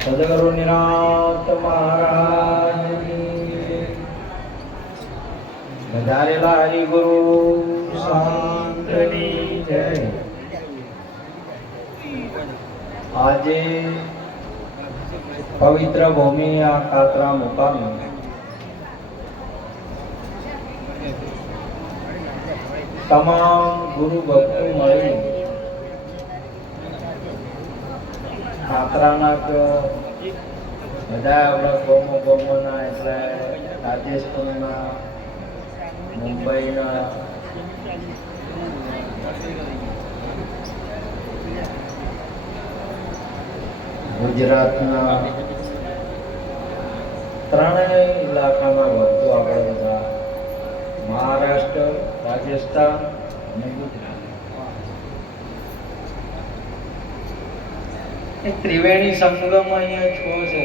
સદગુરુ નિરાંત મહારાજની વધારેલા હરિગુરુ આજે પવિત્ર ભૂમિ આ કાતરા મુકામે તમામ ગુરુ ભક્તો મળી બધા આપણા ગોમો ગોમોના, એટલે રાજસ્થાનના મુંબઈના, ગુજરાતના ત્રણેય ઇલાકાના ભક્તો આપણે બધા. મહારાષ્ટ્ર, રાજસ્થાન અને ગુજરાત એ ત્રિવેણી સંગમ અહીંયા છો છે.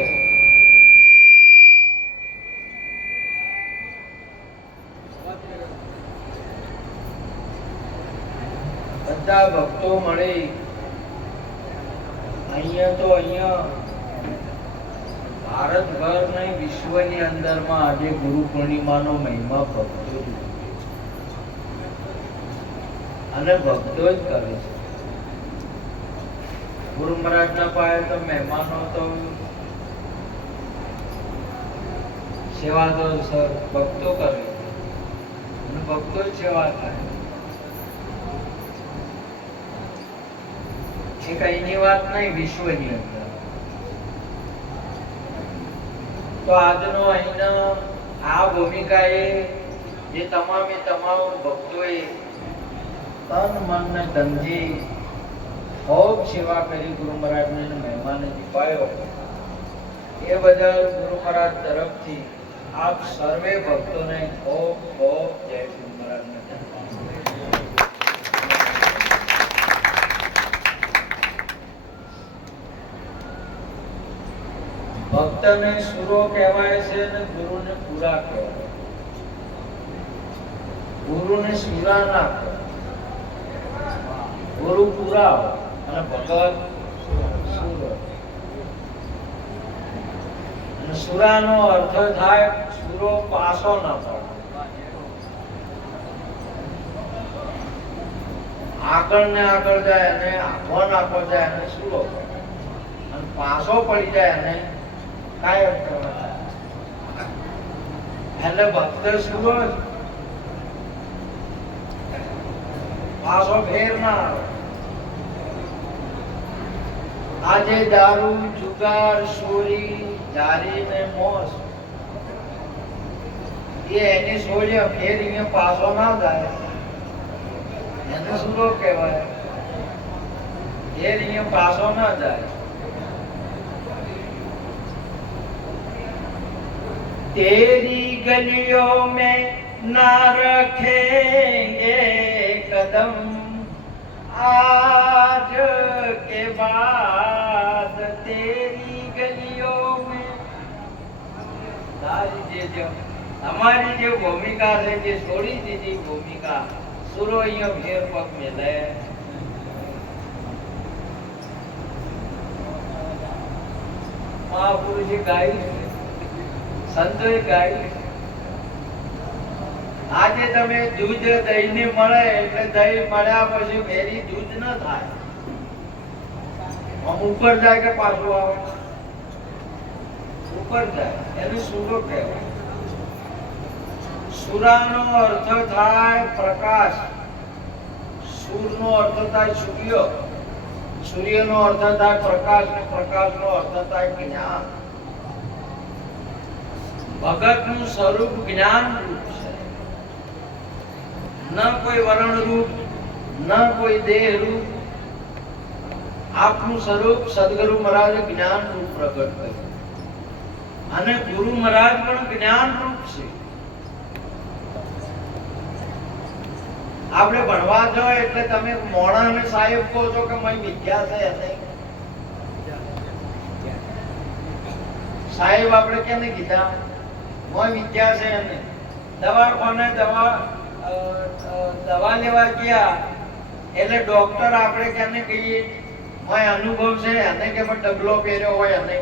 બધા ભક્તો મળે. અહીંયા તો અહીંયા ભારતભર ને વિશ્વની અંદરમાં આજે ગુરુ પૂર્ણિમાનો મહિમા ભક્તો. અને ભક્તો જ કરે છે. ગુરુ મહારાજના પાસે તો મહેમાનો તો સેવા તો ભક્તો કરે. ભક્તો સેવા થાય. એ કઈની વાત નહીં, વિશ્વની અંદર. તો આજનો અહીંનો આ ભૂમિકાએ જે તમામે તમામ ભક્તોએ તન મન ને ધનથી ખૂબ સેવા કરી ગુરુ મહારાજને અને મહેમાનને દીપાયો. એ બદલ ગુરુ મહારાજ તરફથી આપ સર્વે ભક્તોને ખૂબ ખૂબ જય ગુરુ મહારાજને. ભક્તને સુરો કહેવાય છે અને ગુરુને પૂરા કહેવાય. ગુરુને સુરા ના કહેવાય. ગુરુ પૂરા હોય. અને ભગત સુરાનો અર્થ થાય સુરો પાસો ન આગળ ને આગળ જાય અને આખો નાખો જાય અને સુરો અને પાસો પડી જાય અને કાયમ એટલે ભક્ત સુરો પાસો ફેર ના આવે. આજે દારૂ, જુગાર, ચોરી દારી ને મોસ. એ એની સોળે ફેર અહીંયા પાછો ના જાય એને શું રોગ કહેવાય? ફેર અહીંયા પાછો ના જાય તેરી ગલીઓ મેં ના રખેંગે કદમ आज के बाद तेरी गलियों में તારી જે જે અમારી જે ભૂમિકા છે જે છોડી દીધી ભૂમિકા સુરો અહીંયા ફેર પગ મેલે મહાપુરુષે ગાયું છે સંતોએ ગાયું છે. આજે તમે દૂધ દહીં ની મળે એટલે દહીં મળ્યા પછી ફેરી દૂધ ન થાય. ઉપર જાય કે પાછું આવે? ઉપર જાય. એને સૂરો કહેવાય. સુરાનો અર્થ થાય પ્રકાશ. સૂરનો અર્થ થાય સૂર્ય. સૂર્યનો અર્થ થાય પ્રકાશ ને પ્રકાશનો અર્થ થાય જ્ઞાન. ભગતનું સ્વરૂપ જ્ઞાન રૂપ કોઈ વરણ રૂપ ન કોઈ દેહ રૂપ આપનું સ્વરૂપ સદગુરુ મહારાજ જ્ઞાન રૂપ પ્રગટ કર્યું અને ગુરુ મહારાજ પણ જ્ઞાન રૂપ છે. આપણે ભણવા જો એટલે તમે મોણા અને સાહેબ કહો છો કે મય વિદ્યા છે એને. સાહેબ આપણે કેને કીધા? મય વિદ્યા છે એને. દવાખાને દવા? દવા લેવા ગયા, એટલે ડોક્ટર આપણે કેને કહીએ હોય અનુભવ છે અને કે પણ ડબલો પહેર્યો હોય અને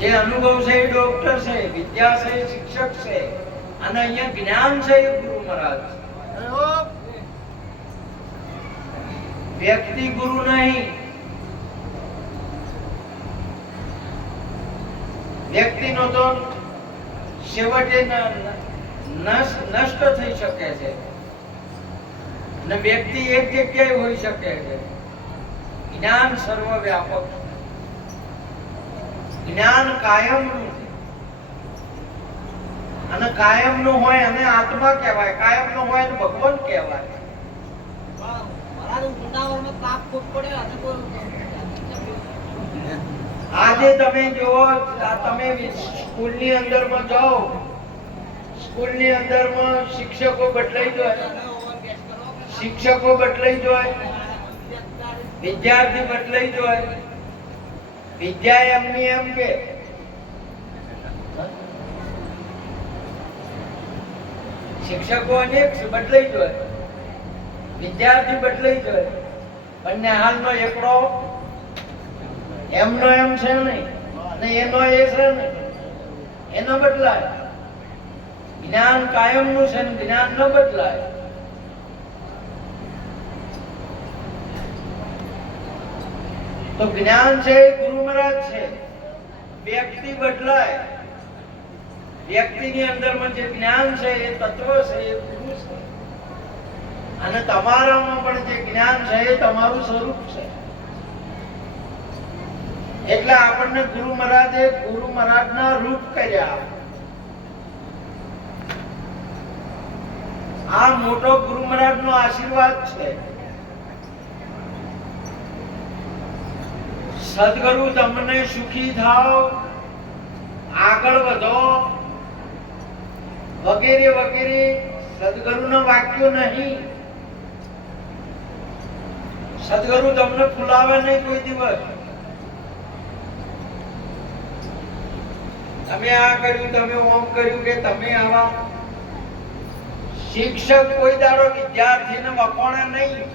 જે અનુભવ છે એ ડોક્ટર છે, વિદ્યા છે એ શિક્ષક છે, અને અહીંયા જ્ઞાન છે એ ગુરુ મહારાજ. વ્યક્તિ ગુરુ નહીં. વ્યક્તિનો તો છેવટે ન- ન- નષ્ટ થઈ શકે છે. અને વ્યક્તિ એક જગ્યાએ હોઈ શકે છે. જ્ઞાન સર્વવ્યાપક. જ્ઞાન કાયમનું અને અને કાયમનું હોય અને આત્મા કહેવાય. કાયમનું હોય અને ભગવાન કહેવાય. મારા વૃંદાવનમાં તાપ ખૂબ પડે અને કોઈ આજે તમે જુઓ તમે સ્કૂલની અંદરમાં જાઓ. સ્કૂલની અંદરમાં શિક્ષકો બદલાઈ જાય. શિક્ષકો બદલાઈ જાય. વિદ્યાર્થી બદલાઈ જાય. વિદ્યા એમની એમ કે. શિક્ષકો અનેક બદલાઈ જાય. વિદ્યાર્થી બદલાઈ જાય. અને હાલનો એકડો એમનો એમ છે નહીં. અને એનો એ છે નહીં. એનો બદલાય. જ્ઞાન કાયમનું છે ને જ્ઞાન ન બદલાય. તો જ્ઞાન છે એ ગુરુ મહારાજ છે. વ્યક્તિ બદલાય. વ્યક્તિની અંદરમાં જે જ્ઞાન છે એ તત્વ છે, એ ગુરુ છે. અને તમારામાં પણ જે જ્ઞાન છે એ તમારું સ્વરૂપ છે. એટલે આપણને ગુરુ મહારાજે ગુરુ મહારાજ ના રૂપ કર્યા. આ મોટો ગુરુ મહારાજ નો આશીર્વાદ છે. સદગુરુ તમને સુખી થાવ, આગળ વધો. વગેરે વગેરે સદગુરુના વાક્યો નહીં. સદગુરુ તમને ફુલાવે નહીં કોઈ દિવસ. તમે આ કર્યું, તમે ઓમ કર્યું કે તમે આવા શિક્ષક કોઈ દાડો વિદ્યાર્થીને વખોણે નહીં.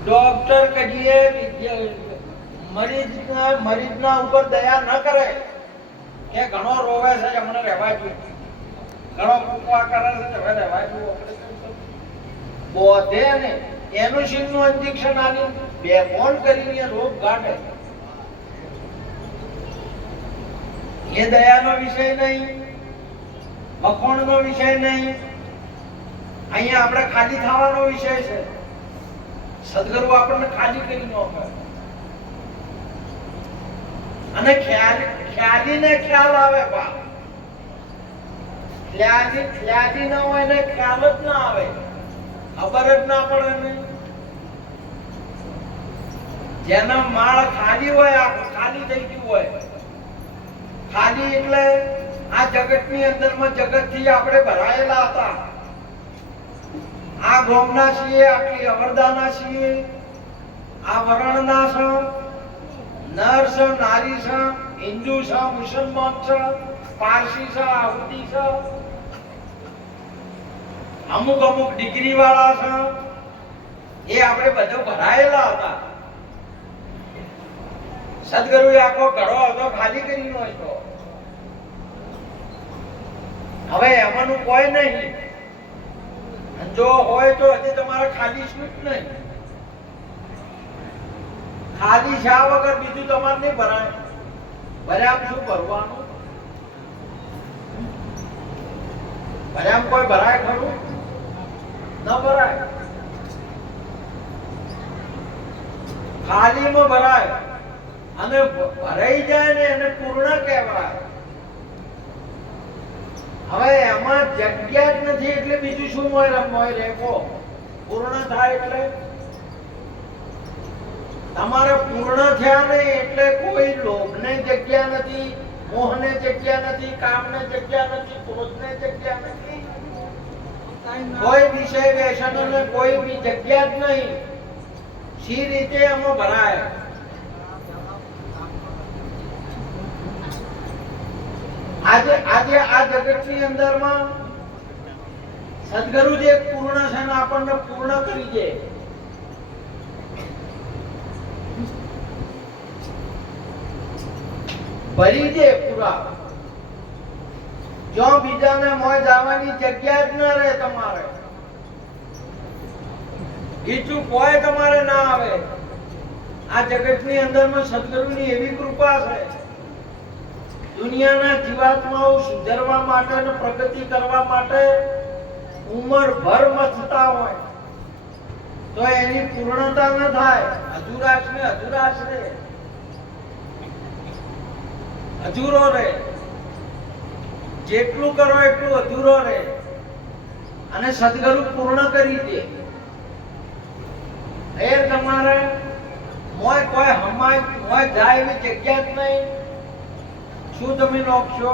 ડોક્ટર કહીએ મરીજના મરીજના ઉપર દયા ન કરે. કે ઘણો રોવે છે હમણાં રહેવા જોઈએ ઘણો કૂકવા કરે છે હવે રહેવા જોઈએ બોધે ને એનું શીલનું ઇન્જેક્શન આલી બે ફોન કરીને રોગ કાઢે એ દયાનો વિષય નહીં મખોણનો વિષય નહીં. અહીંયા આપણે ખાલી થવાનો વિષય છે. સદગુરુ આપણને ખાલી કરી નાખે અને ખ્યાલ, ખ્યાલીને ખ્યાલ આવે બા ખ્યાલી ખ્યાલી ના હોય ને ખ્યાલ જ ના આવે. ખબર જ ના પડે ને. જેના માળ ખાલી હોય, આખું ખાલી થઈ ગયું હોય ખાલી એટલે આ જગતની અંદરમાં જગતથી આપણે ભરાયેલા હતા. આ ગોમના છીએ, આટલી અવરદાના છીએ. આ વરણના છે, નર છે, નારી છે, હિન્દુ છે, મુસલમાન છે, પારસી છે, આહુતિ છે. અમુક અમુક ડિગ્રી વાળા છે. એ આપણે બધું ભરાયેલા હતા. સદગુરુએ આખો ઘડો હતો ખાલી કરી હતો હવે એમાંનું કોઈ નહીં. જો હોય તો હજી તમારે ખાલી છૂટ નહીં. ખાલી શા વગર બીજું તમારે નહીં ભરાય. ભર્યા શું ભરવાનું? ભર્યા કોઈ ભરાય ખરું? ન ભરાય. ખાલીમાં ભરાય. અને ભરાઈ જાય ને એને પૂર્ણ કહેવાય. હવે એમાં જગ્યા જ નથી એટલે બીજું શું હોય રમવાય રેખો પૂર્ણ થાય એટલે? તમારે પૂર્ણ થયા ને એટલે કોઈ લોભને જગ્યા નથી, મોહને જગ્યા નથી, કામને જગ્યા નથી, ક્રોધને જગ્યા નથી. કોઈ વિષય વ્યસનોને કોઈ બી જગ્યા જ નહીં. સી રીતે એમાં ભરાય? આજે આજે આ જગતની અંદરમાં સદગુરુ જે પૂર્ણ છે આપણને પૂર્ણ કરી દે. ભરી દે પૂરા. જો બીજાને મોય જવાની જગ્યા જ ન રહે તમારે. બીજું કોઈ તમારે ના આવે. આ જગતની અંદરમાં સદગુરુની એવી કૃપા છે. દુનિયાના જીવાત્માઓ સુધરવા માટે અને પ્રગતિ કરવા માટે ઉંમર ભર મથતા હોય, તો એની પૂર્ણતા ન થાય. અધુરાશ ને અધુરાશ રહે. અધૂરો રહે. જેટલું કરો એટલું અધૂરો રહે. અને સદગુરુ પૂર્ણ કરી દે. એ તમારે મોય કોઈ હમાય, મોય જાય એવી જગ્યા જ નહીં. શું તમે નોખશો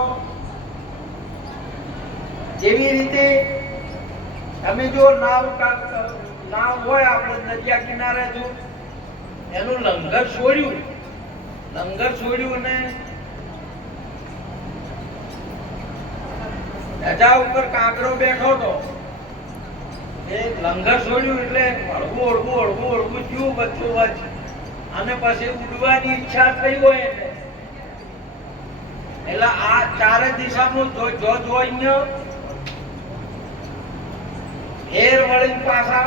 જેવી રીતે તમે જો નાવ નાવ હોય આપણે નદિયા કિનારે જો, એનું લંગર છોડ્યું. લંગર છોડ્યું ને ધજા ઉપર કાંકરો બેઠો તો એ લંગર છોડ્યું એટલે હળવું હળવું હળવું હળવું થયું બચ્ચું વચ્ચે અને પછી ઉડવાની ઈચ્છા થઈ હોય એને એટલે આ ચારે દિશામાં જો જો જોઈને ફેર વળીને પાછા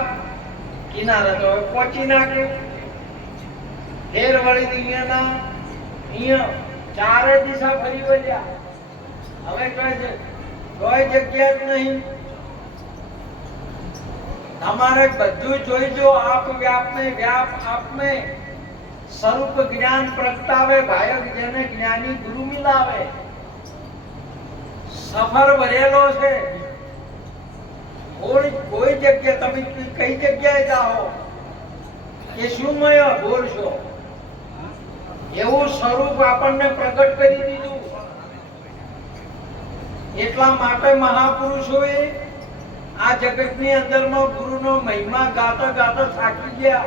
કિનારે તો પહોંચી નાખે. ફેર વળીને અહીંયાના અહીંયા ચારે દિશા ફરી વળ્યા. હવે કોઈ કોઈ જગ્યા જ નહીં. તમારે બધું જોઈ જો આપ વ્યાપ ને વ્યાપ આપને. સ્વરૂપ જ્ઞાન પ્રગટાવે ભાયક જેને જ્ઞાની ગુરુ મિલાવે. સફર ભરેલો છે. કોઈ કોઈ જગ્યા તમે કઈ જગ્યાએ જાઓ? એ શું મય બોલશો એવું સ્વરૂપ આપણને પ્રગટ કરી દીધું. એટલા માટે મહાપુરુષોએ આ જગતની અંદરમાં ગુરુનો મહિમા ગાતા ગાતા થાકી ગયા.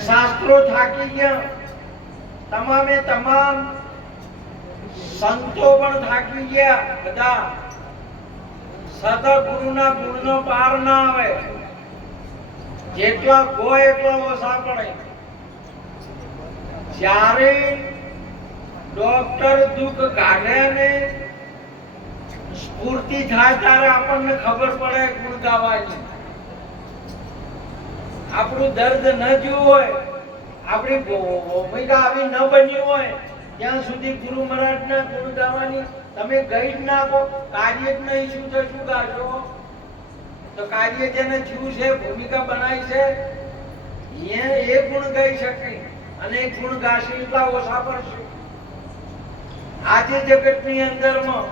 શાસ્ત્રો થાકી ગયા. તમામે તમામ સંતો પણ થાકી ગયા. બધા સદગુરુના ગુણનો પાર ના આવે. જેટલા ગો એટલો ઓછા પડે જ્યારે ડોક્ટર દુઃખ કાઢે ને સ્ફૂર્તિ થાય ત્યારે આપણને ખબર પડે ગુણ ગાવાની. આપણું દર્દ ન જોયું હોય, આપણી ભૂમિકા આવી ન બની હોય, ત્યાં સુધી ગુરુ મહારાજના ગુણ ગાવાની તમે ગઈ જ નાખો, કાર્ય જ નહીં શું તો શું કાઢો તો કાર્ય જેને જીવ છે, ભૂમિકા બનાવી છે, એ એ ગુણ ગાઈ શકે અને ગુણ ગાશે એટલા ઓછા પડશે. આજે જગતની અંદરમાં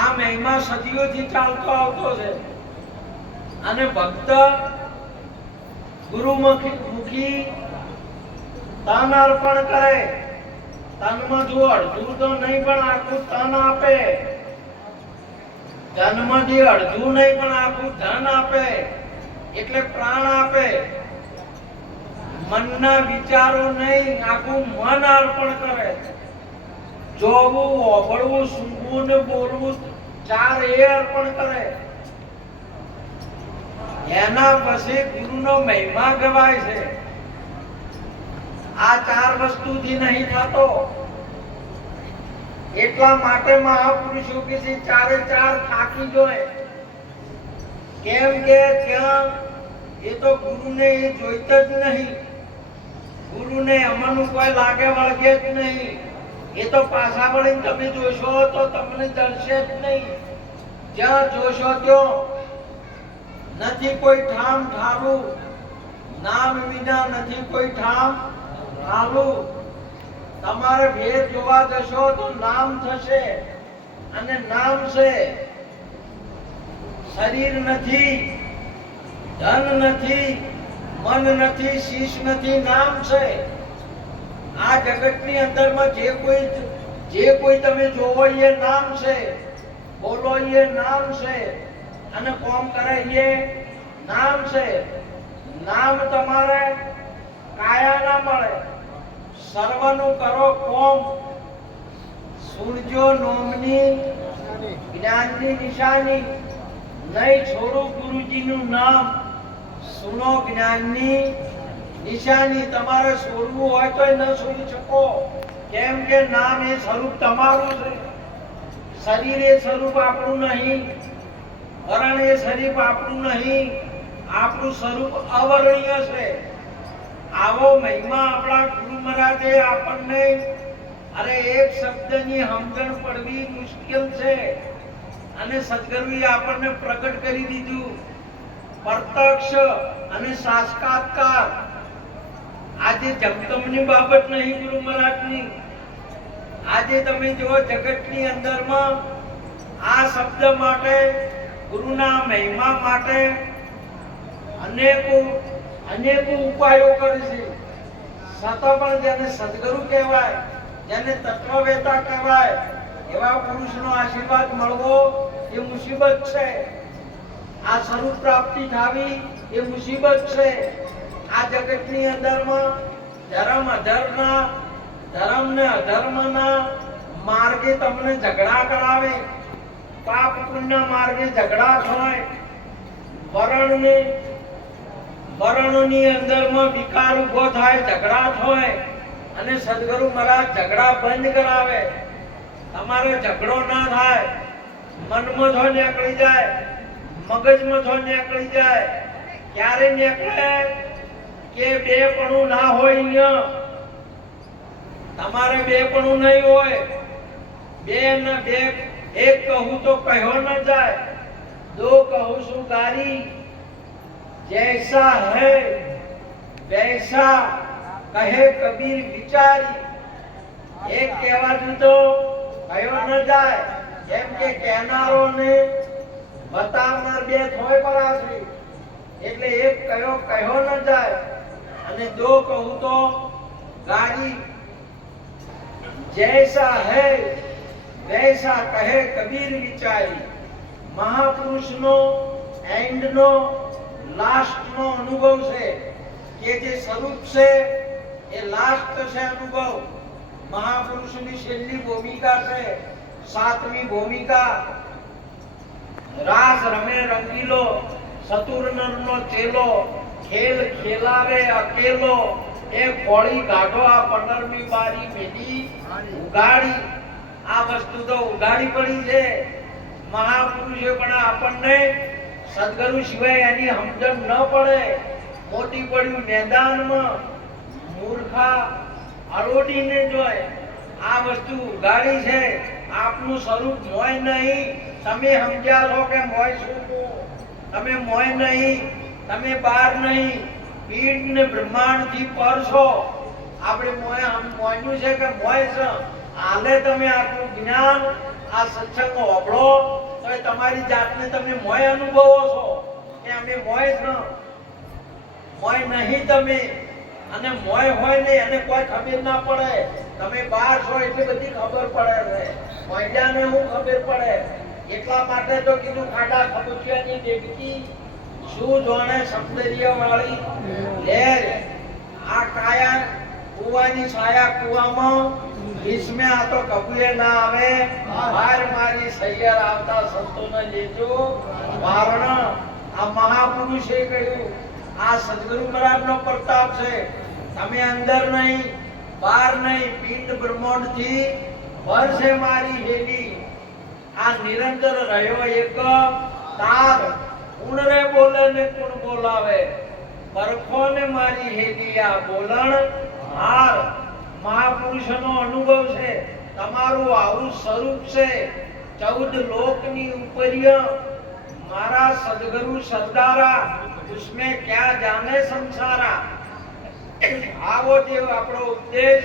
આ મહિમા સદીઓથી ચાલતો આવતો છે. અને ભક્ત ગુરુમુખી મુખી તન અર્પણ કરે. તનમાં જો અડધું તો નહીં પણ આખું તન આપે. ધનમાંથી અડધું નહીં પણ આખું ધન આપે. એટલે પ્રાણ આપે. મનના વિચારો નહીં, આખું મન અર્પણ કરે. જોવું ઓભળવું સૂંઘવું ને બોલવું ચાર એ અર્પણ કરે. એના પછી ગુરુનો મહિમા ગવાય છે. આ ચાર વસ્તુથી નહીં થતો. એટલા માટે મહાપુરુષો કે છે ચારે ચાર થાકી જોઈએ કેમ કે ત્યાં એ તો ગુરુને એ જોઈતા જ નહીં. ગુરુને અમરનું કોઈ લાગે વળગે જ નહીં. એ તો પાછા વળીને તમે જોશો તો તમને જળશે જ નહીં. જ્યાં જોશો ત્યાં નથી કોઈ ઠામ ઠારું નામ વિના નથી કોઈ ઠામ ઠારું તમારે ભેદ જોવા જશો તો નામ થશે અને નામ છે શરીર નથી, ધન નથી, મન નથી, શીશ નથી, નામ છે. આ જગતની અંદરમાં જે કોઈ જે કોઈ તમે જોવો એ નામ છે, બોલો એ નામ છે. અને કોમ કરે એ નામ છે. નામ તમારે કાયા ના મળે. સર્વનું કરો કોમ. સૂરજો નોમની જ્ઞાનની નિશાની. નહીં છોડો ગુરુજીનું નામ. સુનો જ્ઞાનની નિશાની. તમારે છોડવું હોય તો ન છોડી શકો. કેમ કે નામ એ સ્વરૂપ તમારું છે. શરીર એ સ્વરૂપ આપણું નહીં. વરણ એ શરીર આપણું નહીં, આપણું સ્વરૂપ અવર્ણ્ય છે. આવો મહિમા આપણા ગુરુ મહારાજે આપણને. અરે એક શબ્દની સમજણ પડવી મુશ્કેલ છે. અને સદગુરુએ આપણને પ્રગટ કરી દીધું. પ્રત્યક્ષ અને સાક્ષાત્કાર. આજે જમતમની બાબત નહીં ગુરુ મહારાજની. આજે તમે જો જગતની અંદરમાં આ શબ્દ માટે ગુરુના મહિમા માટે અનેકો અનેકો ઉપાયો કરે છે. છતાં પણ જેને સદગુરુ કહેવાય, જેને તત્વવેતા કહેવાય, એવા પુરુષનો આશીર્વાદ મળવો એ મુસીબત છે. આ સ્વરૂપ પ્રાપ્તિ થાવી એ મુસીબત છે. આ જગતની અંદરમાં ધર્મ અધર્મના ધર્મ ને અધર્મના માર્ગે તમને ઝઘડા કરાવે. પાપ પુણ્ય માર્ગે ઝઘડા થાય, વરણને, વરણોની અંદરમાં વિકાર ઊભો થાય, ઝઘડા થાય, અને સદગુરુ મહારાજ ઝઘડા બંધ કરાવે. તમારે ઝઘડો ના થાય. મનમાં થો નીકળી જાય, મગજમાં થો નીકળી જાય, ક્યારે નીકળે? કે બે પણું ના હોય અહીંયા? તમારે બે પણું નહીં હોય. બે ને બે એક કહું તો કહ્યો ન જાય, દો કહું છું ગારી, જૈસા હે, વૈસા કહે કબીર વિચારી. એક કહેવાથી તો કહ્યો ન જાય એમ કે કહેનારોને બતાવનાર બે થોય પર આશરી એટલે એક કયો કહ્યો ન જાય, અને દો કહું તો ગાડી જૈસા હૈ વૈસા કહે કબીર વિચારી મહાપુરુષનો એન્ડનો લાસ્ટનો અનુભવ છે કે જે સ્વરૂપ છે એ લાસ્ટ છે અનુભવ મહાપુરુષની છેલ્લી ભૂમિકા છે સાતમી ભૂમિકા રાસ રમે રંગીલો સતુર્નરનો ચેલો ખેલ ખેલાવે અકેલો એ કોળી ગાઢો આ પંદરમી બારી મેલી ઉગાડી આ વસ્તુ તો ઉગાડી પડી છે. મહાપુરુષે પણ આપણને સદગુરુ સિવાય એની સમજણ ન પડે. મોટી પડ્યું મેદાનમાં. મૂર્ખા અરોડીને જોય. આ વસ્તુ ઉગાડી છે. આપનું સ્વરૂપ મોય નહીં. તમે સમજ્યા છો કે મોય શું? તમે મોય નહીં. તમે બાર નહીં. પીઠ ને બ્રહ્માંડથી પર છો. આપણે મોય મોયનું છે કે મોય છે? હાલે તમે આખું જ્ઞાન આ સત્સંગ અભળો તો તમારી જાતને તમે મોય અનુભવો છો. કે અમે મોય ન મોય નહીં તમે. અને મોય હોય ને એને કોઈ ખબર ના પડે. તમે બાર છો એટલે બધી ખબર પડે છે. મહિલાને હું ખબર પડે? એટલા માટે તો કીધું ખાડા ખબુચિયાની દેવકી શું જોણે સૌંદર્ય વાળી લેર આ કાયા કુવાની છાયા કુવામાં ભીષ્મે આ તો કબૂએ ના આવે બાર મારી સૈયર આવતા સંતોને લેજો વારણ આ મહાપુરુષે કહ્યું આ સદગુરુ મહારાજનો પ્રતાપ છે તમે અંદર નહીં, બહાર નહીં, પિંડ બ્રહ્માંડથી વર્ષે મારી હેલી. આ નિરંતર રહ્યો એક તાર. કુણ રે બોલે ને કુણ બોલાવે? પરખો ને મારી હેલી આ બોલણ. હાર. મહાપુરુષનો અનુભવ છે, તમારું આવું સ્વરૂપ છે, ચૌદ લોકની ઉપર્ય, મારા સદગુરુ સરદારા, ઉસમે ક્યાં જાને સંસારા? આવો જે આપણો ઉપદેશ,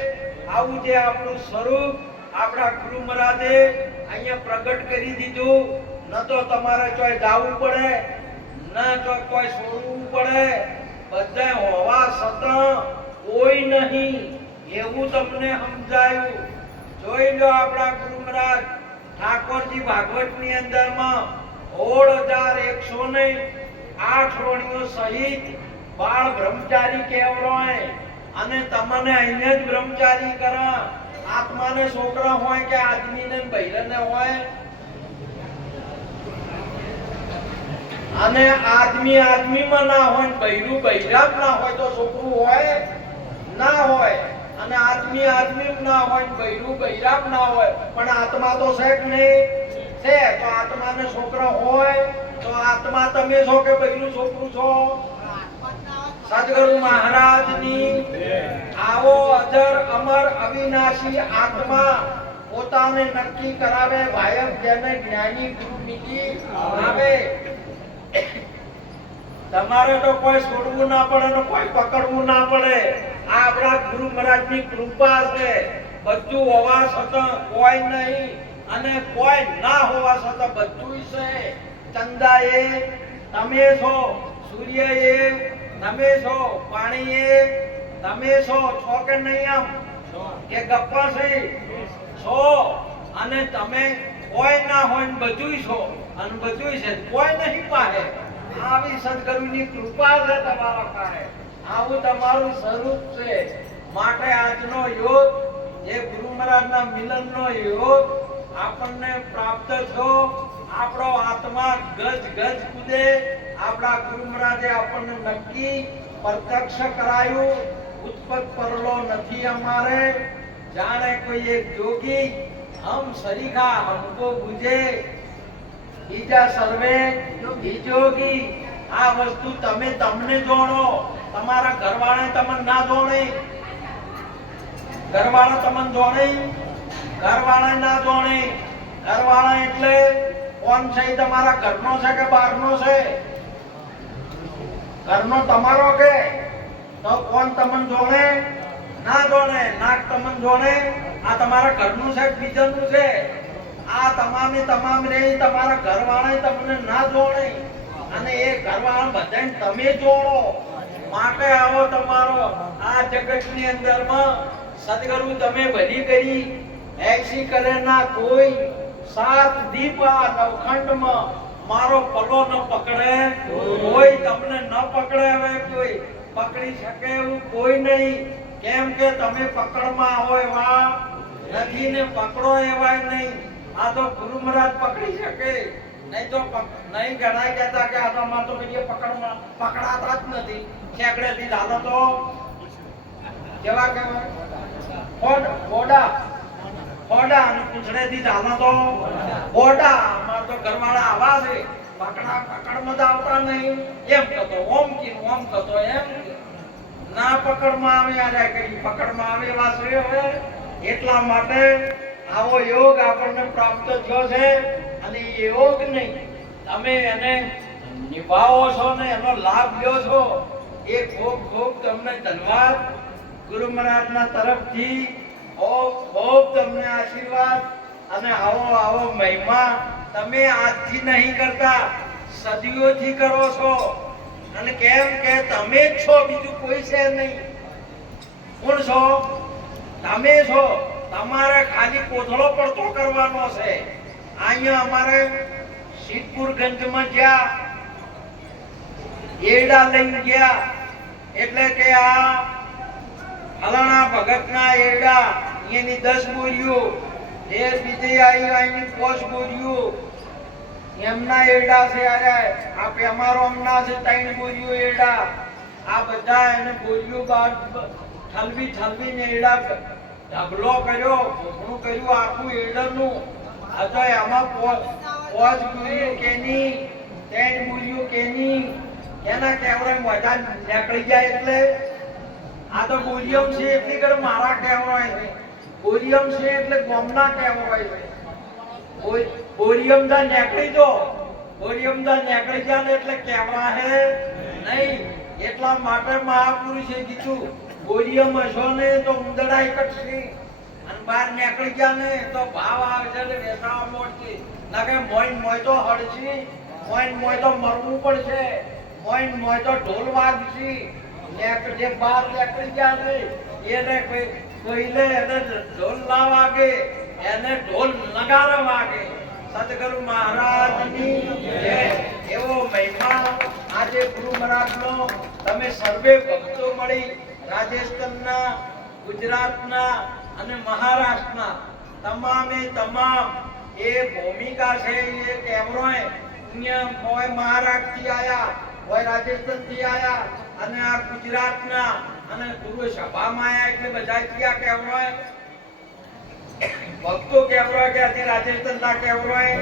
આવું જે આપણું સ્વરૂપ, આપણા ગુરુ મહારાજે અહીંયા પ્રગટ કરી દીધું. ન તો તમારે ચોય ગાવું પડે, ન તો કોઈ છોડવું પડે. બધા હોવા છતાં કોઈ નહીં. એવું તમને સમજાયું? જોઈ લો આપણા ગુરુ મહારાજ, ઠાકોરજી ભાગવતની અંદરમાં ઓળ હજાર એકસો ને આઠ રોણીઓ સહિત બાળ બ્રહ્મચારી કેવરોય અને તમને અહીંયા જ બ્રહ્મચારી કરા, આત્માને છોકરા હોય કે આદમીને બૈરને હોય? અને આદમી આદમીમાં ના હોય ને બૈરું બૈરામ ના હોય તો છોકરું હોય? ના હોય. અને આદમી આદમી ના હોય બૈરું બૈરામ ના હોય, પણ આત્મા તો છે નહીં છે. તો આત્માને છોકરો હોય, તો આત્મા તમે છો કે બૈરું છોકરું છો? સદગુરુ મહારાજની આવો અજર અમર અવિનાશી આત્મા પોતાને નક્કી કરાવે વાયક જેને જ્ઞાની ગુરુ નીતિ આવે. તમારે તો કોઈ છોડવું ના પડે ને કોઈ પકડવું ના પડે. આ આપણા ગુરુ મહારાજની કૃપા છે. બધું હોવા છતાં કોઈ નહીં અને કોઈ ના હોવા છતાં બધું છે. ચંદા એ તમે છો સૂર્ય એ તમે છો પાણી એ તમે છો છો કે નહીં આમ? કે ગપ્પા છે? છો. અને તમે કોઈ ના હોય ને બધુંય છો. અને બધુંય છે. કોઈ નહીં પાહે આવી સદગુરુની કૃપા છે તમારા પાસે. આવું તમારું સ્વરૂપ છે. માટે આજનો યોગ એ ગુરુ મહારાજના મિલનનો યોગ, આપણને પ્રાપ્ત થયો. આપણો આત્મા ગજ ગજ કૂદે. આપણા ગુરુ મહારાજે આપણને નક્કી, પ્રત્યક્ષ કરાયું. ઉત્પત પરલો નથી અમારે. જાણે કોઈ એક જોગી, હમ સરીખા હમકો બુજે બીજા સર્વે જોગી આ વસ્તુ તમે તમને જોણો. તમારા ઘરવાળા તમને ના જોણે ઘરવાળા તમને જોણે ઘરવાળા ના જોણે ઘરવાળા એટલે કોણ છે તમારા ઘરનો છે કે બહારનો છે? ઘરનો તમારો કે? તો કોણ તમને જોણે ના જોણે નાક તમને જોણે આ તમારા ઘરનું છે બીજાનું છે? આ તમામે તમામ રે તમારા ઘરવાળા તમને ના જોણે અને એ ઘરવાળા બધાને તમે જોડો માટે આવો તમારો. આ જગતની અંદરમાં સદગુરુ તમે ભલી કરી. એસી કરેના કોઈ સાત દીપ આ નવખંડમાં મારો પલો ન પકડે. કોઈ તમને ન પકડે હવે કોઈ. પકડી શકે એવું કોઈ નહીં. કેમ કે તમે પકડમાં આવો એવા નથી ને પકડો એવાય નહીં. આ તો ગુરુ મહારાજ પકડી શકે. નહીં તો નહીં ગણાય કહેતા કે આ તો કદી પકડમાં પકડાતા જ નથી. ખેકડેથી ચાલો તો કેવા કહેવાય? ફોડ ફોડા. ફોડા અને પૂંછડેથી ચાલો તો ફોડા. અમાર તો ઘરવાળા આવા છે. પકડા પકડમાં તો આવતા નહીં. એમ કહેતો, ઓમ કે ઓમ કહેતો, એમ. ના પકડમાં આવે આરે કરી પકડમાં આવે એવા છે હવે. એટલા માટે આવો યોગ આપણને પ્રાપ્ત થયો છે. યોગ નહીં? તમે એને નિભાવો છો ને એનો લાભ લ્યો છો, એ ખૂબ ખૂબ તમને ધન્યવાદ. ગુરુ મહારાજના તરફથી ખૂબ તમને આશીર્વાદ અને આવો આવો મહિમા તમે આજથી નહીં કરતા, સદીઓથી કરો છો. અને કેમ કે તમે જ છો, બીજું કોઈ છે નહીં. કોણ છો? તમે છો. તમારે ખાલી કોથળો પડતો કરવાનો છે. અહીંયા અમારે સિદ્ધપુર ગંજમાં ગયા એડા લઈને ગયા, એટલે કે આ ફલાણા ભગતના એડા એની દસ બોરીઓ એ બીજી આવી આની પોસ બોરીઓ, એમના એડા છે અરે આપે અમારો અમના છે ત્રણ બોરીઓ એડા આ બધા એને બોરીઓ બાદ ઠલવી ઠલવીને એડા ઢગલો કર્યો ઘોઘણું કર્યું આખું એડરનું તો એમાં પોસ પોસ બોરીઓ કેની ત્રણ બોરીઓ કેની, એના કેવડે મજા નીકળી જાય એટલે? આ તો બોરિયમ છે, એટલી કર મારા કહેવાય છે બોરિયમ છે એટલે ગોમના કહેવાય બોરિયમ દા નીકળી જો. બોરિયમ દા નીકળી ને એટલે કહેવા હે? નહીં. એટલા માટે મહાપુરુષે કીધું બોરિયમ હશો ને તો ઉંદડા કટશે અને બહાર નીકળી ગયા ને તો ભાવ આવશે ને વેચાવા ના કે મોઈન મોય તો હળશી, મોઈન મોય તો મરવું પડશે મોઈન મોય તો ઢોલ વાગશી. જે બાર નીકળી ગયા ને, એને કોઈ કોઈને એને ઢોલ ના વાગે, એને ઢોલ નગારા વાગે. સદગુરુ મહારાજની જય. એવો મહિમા આજે ગુરુ મહારાજનો. તમે સર્વે ભક્તો મળી રાજસ્થાનના, ગુજરાતના અને મહારાષ્ટ્રના તમામે તમામ એ ભૂમિકા છે, એ અહીંયા હોય મહારાષ્ટ્રથી આયા હોય રાજસ્થાનથી આયા, અને આ ગુજરાતના અને ગુરુ સભામાં આયા એટલે બધા ક્યાં કહેવાય ભક્તો કહેવાય કે આજે રાજસ્થાનના કહેવાય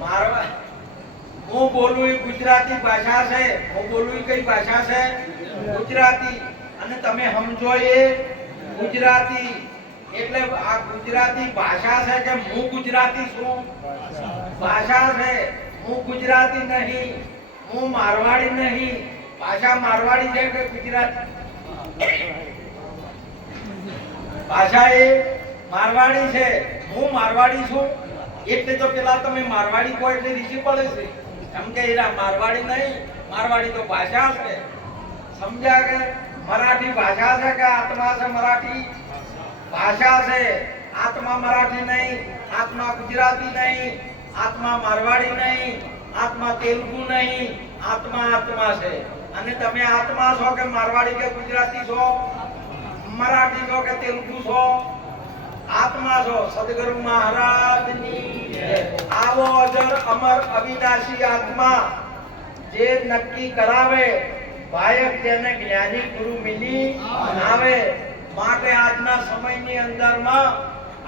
મારવા. હું બોલું એ ગુજરાતી ભાષા છે, હું બોલું કઈ ભાષા છે? ગુજરાતી. અને તમે સમજો એ ગુજરાતી, એટલે આ ગુજરાતી ભાષા છે કે હું ગુજરાતી છું? ભાષા છે. હું ગુજરાતી નહીં. હું મારવાડી નહીં. ભાષા મારવાડી છે કે ગુજરાતી? ભાષા એ મારવાડી છે. હું મારવાડી છું. એટલે તો પેલા તમે મારવાડી કહો એટલે રીસી પડે છે. એમ કે એરા મારવાડી નહીં. મારવાડી તો ભાષા છે. સમજ્યા કે? મરાઠી ભાષા છે કે આત્મા છે મરાઠી? ભાષા છે. આત્મા મરાઠી નહીં, આત્મા ગુજરાતી નહીં, આત્મા મારવાડી નહીં, આત્મા તેલુગુ નહીં, આત્મા આત્મા છે. અને તમે આત્મા છો કે મારવાડી કે ગુજરાતી છો? મરાઠી છો કે તેલુગુ છો? આત્મા છો. સદગુરુ મહારાજની. આવો અજર અમર અવિનાશી આત્મા જે નક્કી કરાવે ભાયક તેને જ્ઞાની ગુરુ મિલી આવે માટે આજના સમયની અંદરમાં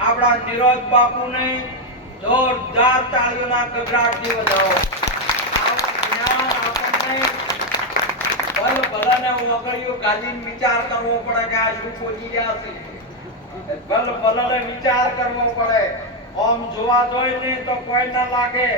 આપણા નિરોજ બાપુને જોરદાર તાળીઓના ગગડાટથી વધાવો. ભલે ભલાને ઓગળ્યું. કાઢીને વિચાર કરવો પડે કે આ શું પહોંચી ગયા છે. ભલે ભલાને વિચાર કરવો પડે. આમ જોવા જોઈ ને તો કોઈ ના લાગે.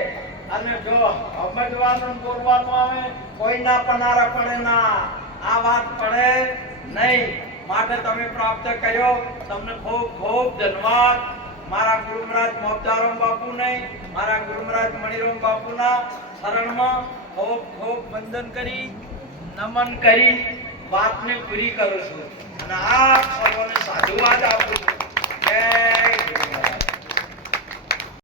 અને જો સમજવાનું બોલવાનું આવે, કોઈના પનારા પડે ના. આ વાત પડે નહીં. માટે તમે પ્રાપ્ત કર્યો. તમને ખૂબ ખૂબ ધન્યવાદ. મારા ગુરુ મહારાજ બાપુ નહીં. મારા ગુરુ મહારાજ મણિરામ બાપુના શરણમાં ખૂબ ખૂબ વંદન કરી, નમન કરી, વાતને પૂરી કરું છું. અને આ સર્વને સાધુવાદ આપું